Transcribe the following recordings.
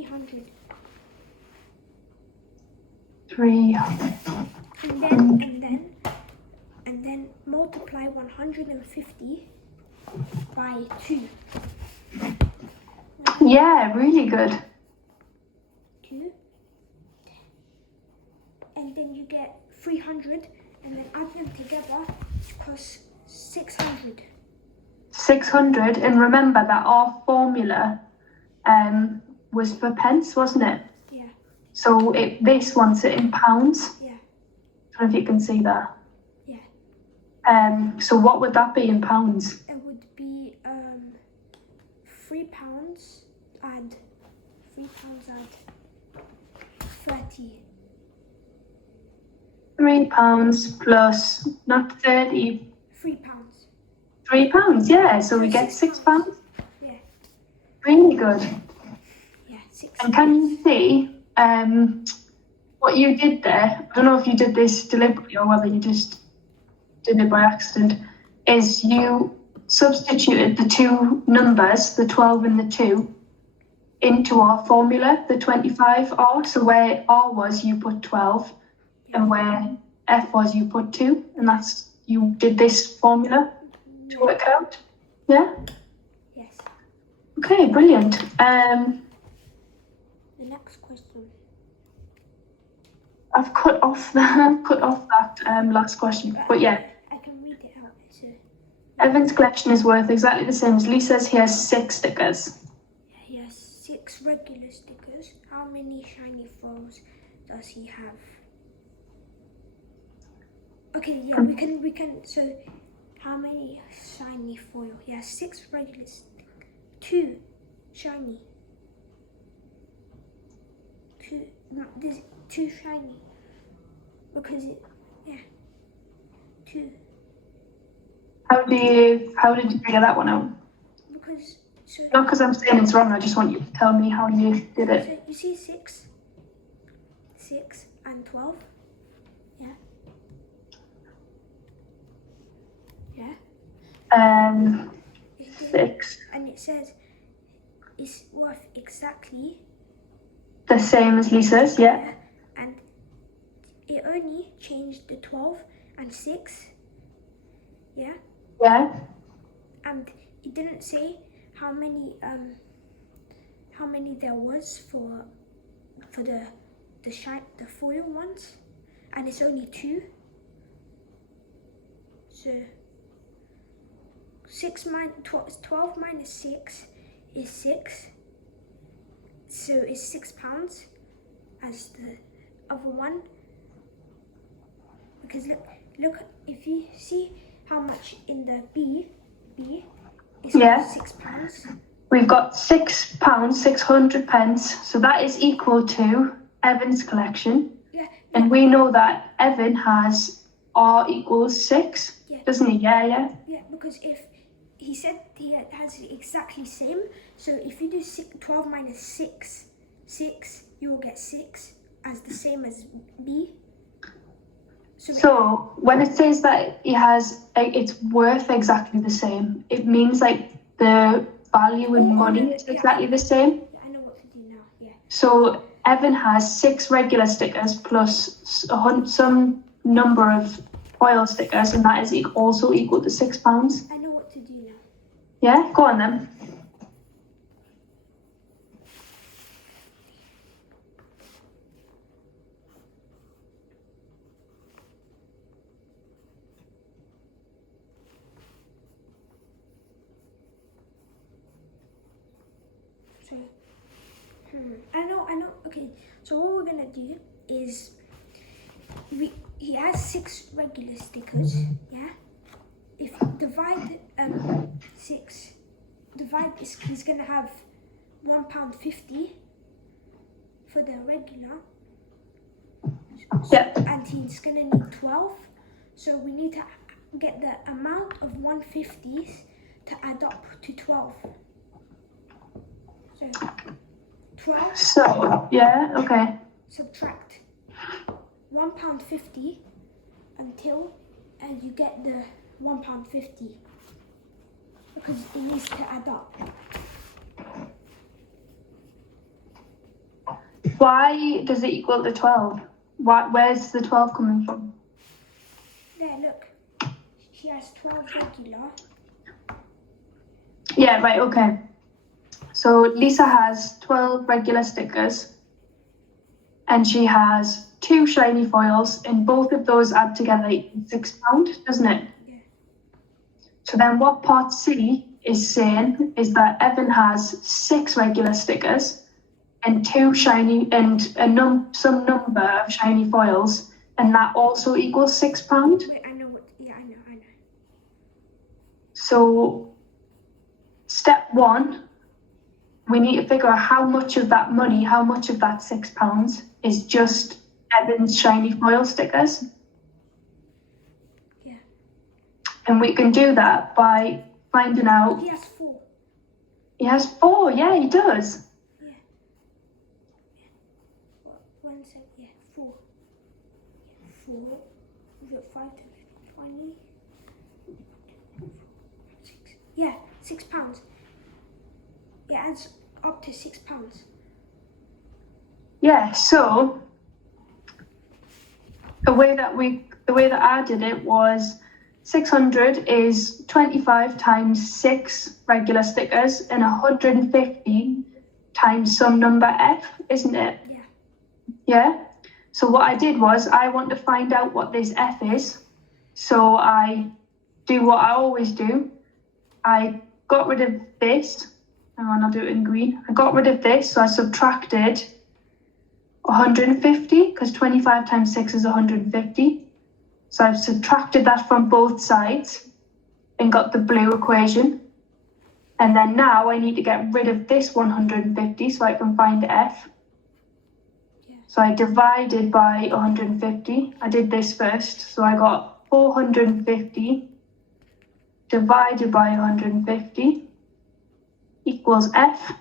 300. 300. And then multiply 150 by 2. Yeah, really good. 2. And then you get 300, and then add them together, plus 600. 600, and remember that our formula was for pence, wasn't it? Yeah. So this one's in pounds. Yeah. I don't know if you can see that. Yeah. So what would that be in pounds? It would be £3 add 30. £3 plus not 30. £3. £3, yeah. So we get £6. Yeah. Really good. Yeah, 6. And can you see what you did there? I don't know if you did this deliberately or whether you just did it by accident. Is you substituted the two numbers, the 12 and the 2, into our formula, the 25R. So where R was, you put 12, and where F was, you put 2, and that's, you did this formula to work out. Yeah? Yes. Okay, brilliant. The next question. I've cut off that last question, but yeah. I can read it out. So, Evan's collection is worth exactly the same as Lisa's. He has 6 stickers. he has 6 regular stickers. How many shiny foils does he have? Okay, yeah, we can. So, how many shiny foil? He has 6 regular stickers. 2 shiny. 2. No, there's 2 shiny. Because it, yeah. 2. How did you figure that one out? Because so. Not because I'm saying it's wrong. I just want you to tell me how you did it. So you see 6 and 12. Yeah. Yeah. 6. And it says it's worth exactly The same as Lisa's, yeah. And it only changed the 12 and 6. Yeah. Yeah. And it didn't say how many there was for the foil ones, and it's only 2. So 12 minus 6 is 6. So it's £6 as the other one. Because look, if you see how much in the B is £6. We've got £6, 600 pence. So that is equal to Evan's collection. Yeah. And we know that Evan has R equals 6, doesn't he? Yeah. Yeah, because if he said he has the exactly same, so if you do 12 minus 6, you will get 6 as the same as B. So when it says that it's worth exactly the same, it means like the value in money is exactly the same. Yeah, I know what to do now. Yeah. So Evan has 6 regular stickers plus some number of foil stickers, and that is also equal to £6. I know what to do now. Yeah, go on then. So, I know. Okay, so what we're gonna do is he has 6 regular stickers. Yeah. If divide 6, he's gonna have £1.50 for the regular. Yeah. And he's gonna need 12. So we need to get the amount of 150s to add up to 12. So 12. So yeah, okay. Subtract £1.50 until you get the £1.50, because it needs to add up. Why does it equal to 12? Where's the 12 coming from? There, look. She has 12 regular. Yeah, right, okay. So Lisa has 12 regular stickers and she has 2 shiny foils, and both of those add together equal £6, doesn't it? Yeah. So then what part C is saying is that Evan has 6 regular stickers and 2 shiny and some number of shiny foils, and that also equals £6. Wait, I know what. Yeah, I know. So step 1, we need to figure out how much of that money, how much of that £6 is just Evan's shiny foil stickers. Yeah. And we can do that by finding out. He has 4. He has 4, yeah, he does. Yeah. 1 sec. Yeah, 4. 4. Is it 5 to 20? 6. Yeah, £6. It adds up to £6. Yeah, so the way that I did it was 600 is 25 times 6 regular stickers and 150 times some number F, isn't it? Yeah. Yeah? So what I did was I want to find out what this F is. So I do what I always do. I got rid of this. Hang on, I'll do it in green. I got rid of this, so I subtracted 150 because 25 times 6 is 150. So I've subtracted that from both sides and got the blue equation. And then now I need to get rid of this 150 so I can find F. Yeah. So I divided by 150. I did this first. So I got 450 divided by 150 equals F.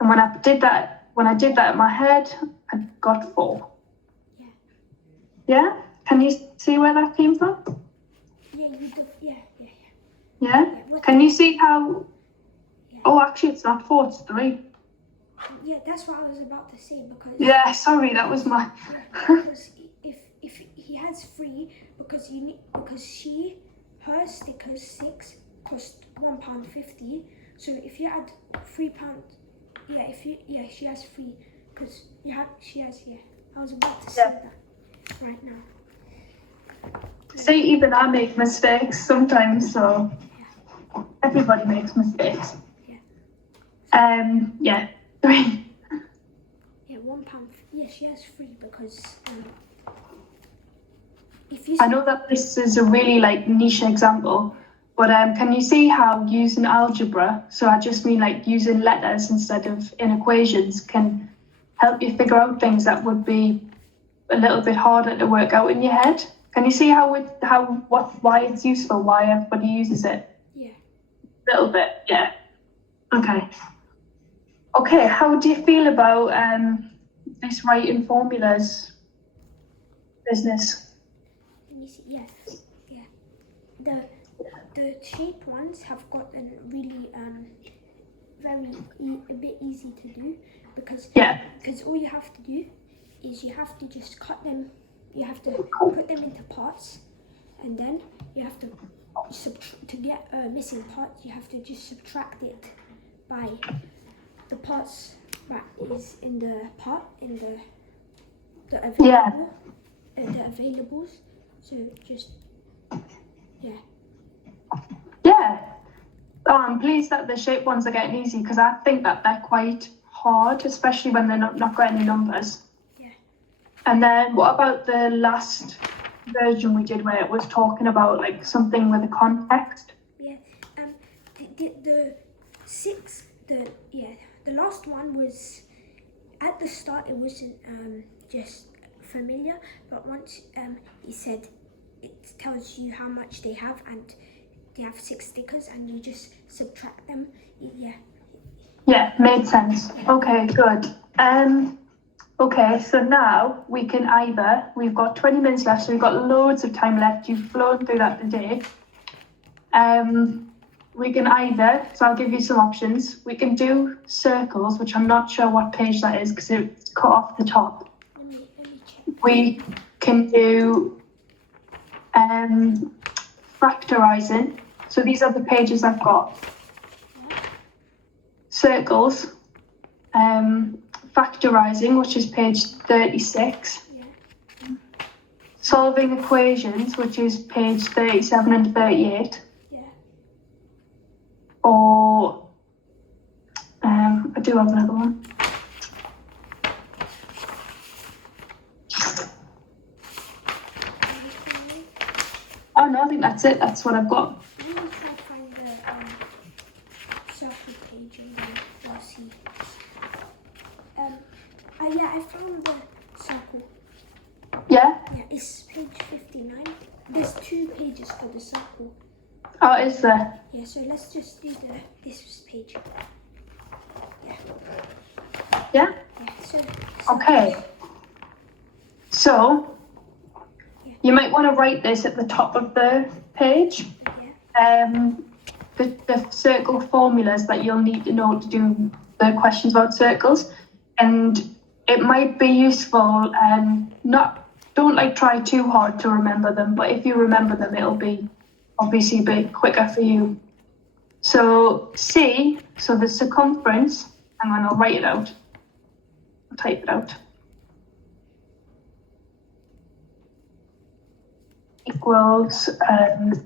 And when I did that in my head, I got 4. Yeah. Yeah? Can you see where that came from? Yeah, you do. Yeah. Yeah? Yeah, Can you see how? Yeah. Oh, actually, it's not 4, it's 3. Yeah, that's what I was about to say because. Yeah, sorry, that was my. Because if he has 3, because her stickers 6 cost £1.50. So if you add £3, she has 3 because she has. I was about to say that right now. See, even I make mistakes sometimes, so everybody makes mistakes. Yeah. 3. Yeah, £1. Yeah, she has 3 because if you. I know that this is a really niche example, but can you see how using algebra, so I just mean using letters instead of in equations, can help you figure out things that would be a little bit harder to work out in your head? Can you see why it's useful, why everybody uses it? Yeah. A little bit, yeah. Okay, how do you feel about this writing formulas business? Let me see. Yeah. The shape ones have gotten really a bit easy to do because all you have to do is you have to just cut them. You have to put them into parts, and then you have to to get a missing part. You have to just subtract it by the parts that is in the part in the available the availables. So just Yeah. Oh, I'm pleased that the shape ones are getting easy because I think that they're quite hard, especially when they're not got any numbers. Yeah. And then what about the last version we did where it was talking about something with a context? Yeah. The last one was at the start. It wasn't just familiar, but once he said it tells you how much they have, and they have 6 stickers, and you just subtract them. Yeah, made sense. Okay, good. Okay, so now we've got 20 minutes left, so we've got loads of time left. You've flown through that today. we can either, so I'll give you some options. We can do circles, which I'm not sure what page that is because it's cut off the top. Let me check. We can do factorizing. So these are the pages I've got. Circles, factorizing, which is page 36. Solving equations, which is page 37 and 38. Or, I do have another one. Oh no, I think that's it. That's what I've got. I'm gonna try to find the circle page and then we'll see. Yeah, I found the circle. Yeah? Yeah, it's page 59. There's 2 pages for the circle. Oh, is there? Yeah, so let's just do this page. Yeah. Yeah? Yeah, so Okay. So, you might want to write this at the top of the page. The circle formulas that you'll need to know to do the questions about circles. And it might be useful, don't try too hard to remember them, but if you remember them, it'll be obviously a bit quicker for you. So C, so the circumference, hang on, I'll write it out. I'll type it out. Equals, hang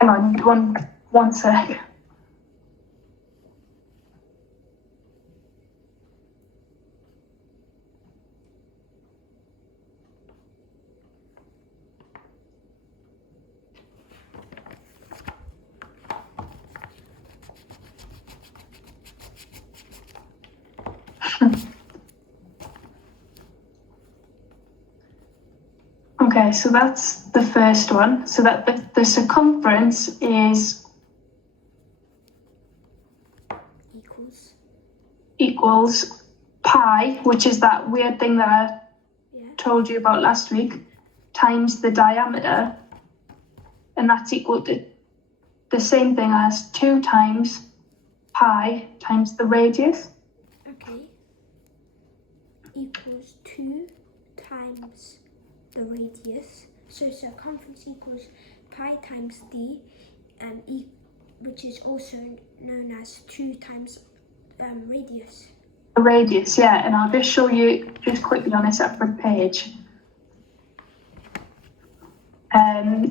on, one sec. Okay, so that's the first one. So that the circumference is equals pi, which is that weird thing that I told you about last week, times the diameter, and that's equal to the same thing as 2 times pi times the radius. Okay. Equals 2 times the radius. So circumference equals pi times d, which is also known as 2 times radius. The radius, yeah, and I'll just show you just quickly on a separate page.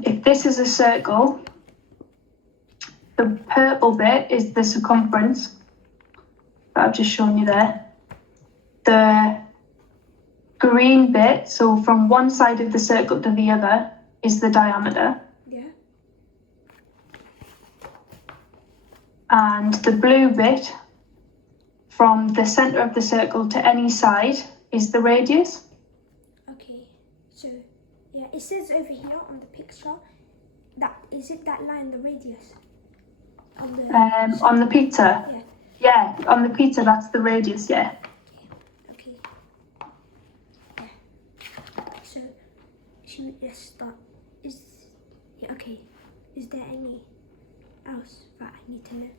If this is a circle, the purple bit is the circumference that I've just shown you there. The green bit, so from one side of the circle to the other, is the diameter. Yeah. And the blue bit, from the center of the circle to any side, is the radius. Okay, so yeah, it says over here on the picture, that is it that line, the radius? On the pizza. Yeah. Yeah, on the pizza, that's the radius, yeah. Okay. Yeah. So, should we just start? Okay. Is there any else that I need to know?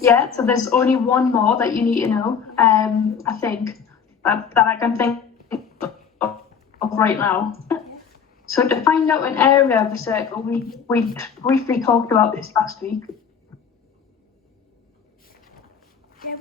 Yeah, so there's only one more that you need to know, I think, that I can think of right now. Yeah. So to find out an area of a circle, we briefly talked about this last week. Yeah,